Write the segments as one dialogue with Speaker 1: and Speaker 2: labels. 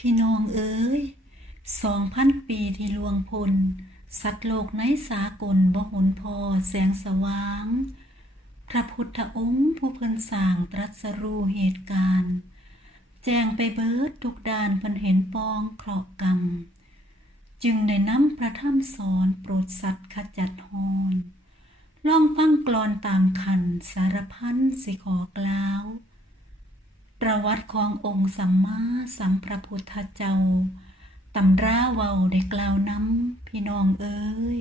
Speaker 1: พี่น้องเอ๋ยสองพันปีที่ลวงพล สัตว์โลกในสากลบ่หนพอแสงสว่าง พระพุทธองค์ผู้เพิ่นสร้างตรัสรู้เหตุการณ์ แจ้งไปเบิดทุกด้านเพิ่นเห็นปองเคราะห์กรรม จึงได้นำพระธรรมสอนโปรดสัตว์ขจัดฮอนล่องฟังกลอนตามขันสารพันสิขอกล่าว ประวัติขององค์สัมมาสัมพระพุทธเจ้าตำราเว้าได้กล่าวนำพี่น้องเอ้ย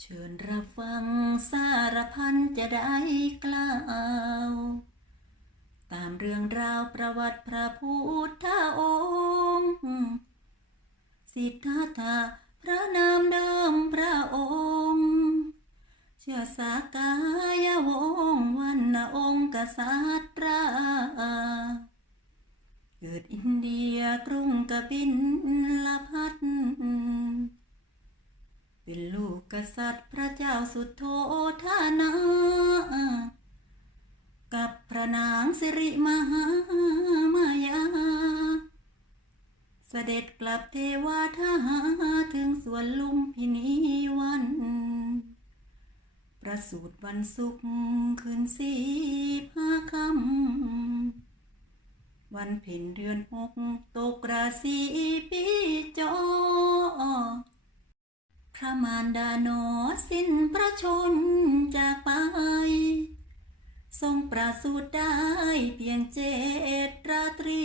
Speaker 1: เชิญรับฟังสารพันจะได้กล่าว ตามเรื่องราวประวัติพระพุทธองค์ สิทธัตถะพระนาม เชื้อสากายวงวันนองค์กษัตราเกิดอินเดียกรุงกบินลพัทเป็นลูกกษัตริย์พระเจ้าสุโธธานา กับพระนางสิริมหามายา เสด็จกลับเทวาทหาถึงสวนลุมพินีวัน ประสูติวันศุกร์คืนสีผ้าคำวันเพ็ญเดือนหกตกราศีปีจอพระมารดาโนสิ้นพระชนจากไป ทรงประสูติได้เพียงเจดราตรี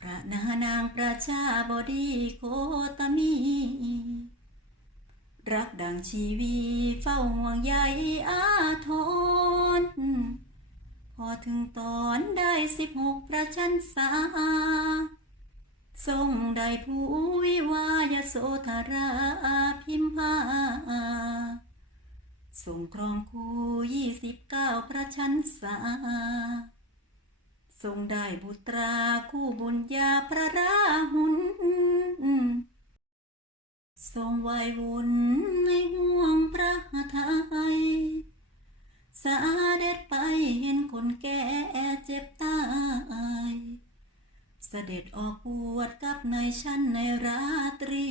Speaker 1: พระนานางประชาบดีโคตมี รักดังชีวีเฝ้าห่วงใยอาทรพอถึงตอนได้สิบหกประชันษาทรงได้ผู้วิวายโสธราพิมพาทรงครองคู่ยี่สิบเก้าประชันษาทรงได้บุตราคู่บุญญาพระราหุน ทรงไหววุ่นในห่วงพระไทยสาเด็จไปเห็นคนแก่เจ็บตาย เสด็จออกบวชกับนายชั้นในราตรี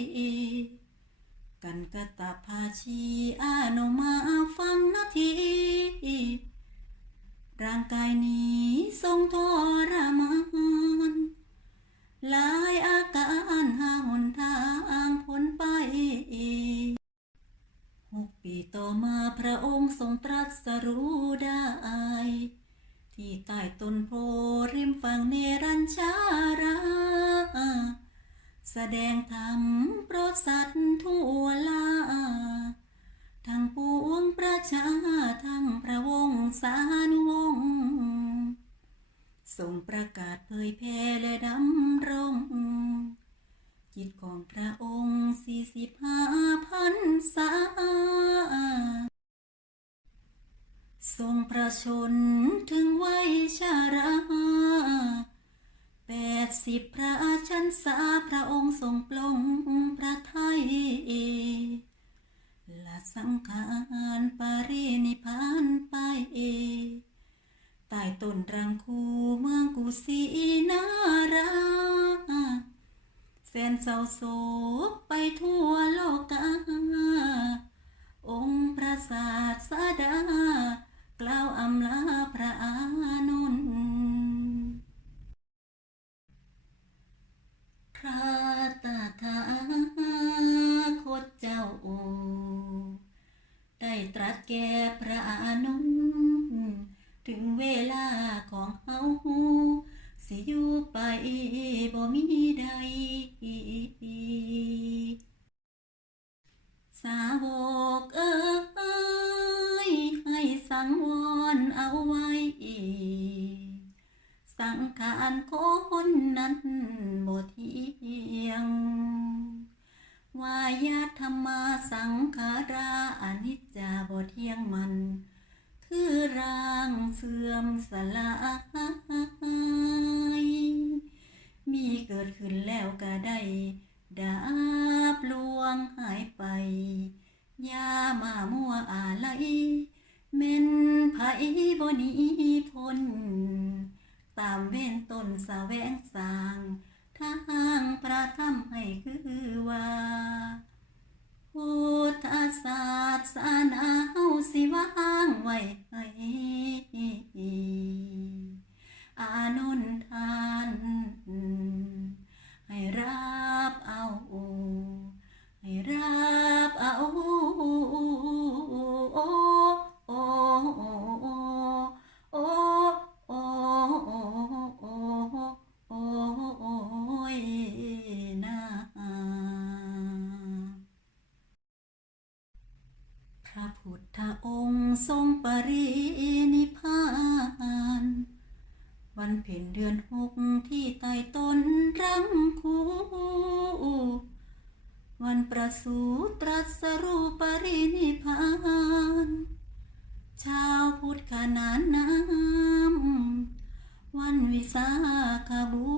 Speaker 1: กันกตะภาชีอาโนมาฟังนาที ร่างกายนี้ทรงทรมาน ค์ทรงตรัสรู้ได้ ที่ใต้ต้นโพริมฝั่งเนรัญชารา แสดงธรรมโปรดสัตว์ทั่วลา ทั้งปวงประชาทั้งพระวงศานุวงศ์ทรงประกาศเผยแผ่และดำรงจิตของพระองค์สี่สิบห้าพันษา ทรง ประชนถึงวัยชาราแปดสิบพระชันษาพระองค์ทรงปลงพระไทยละสังขารปรินิพานไปใต้ต้นรังคูเมืองกุสินาราแสนเศร้าโศกไปทั่วโลกาองค์พระศาสดา ตรัสแก่พระอานนถึงเวลาของเฮาสิอยู่ไปบ่มีใด สาวกเอ้ยให้สังวรเอาไว้ สังขารคนนั้นบ่เที่ยง วายาธรรมาสังขารา งมัน คือร่างเสื่อมสลาย มีเกิดขึ้นแล้วก็ได้ดาบลวงหายไป ยามามัวอาลัยแม่นไผบนีพ้นตามเว้นตนแสวงสาง ทางประทำให้คือว่าางไว้ให้ วันเพ็ญเดือนหกที่ใต้ต้นรังคูวันประสูตรัสรู้ปรินิพานชาวพุทธขนานนามวันวิสาขบู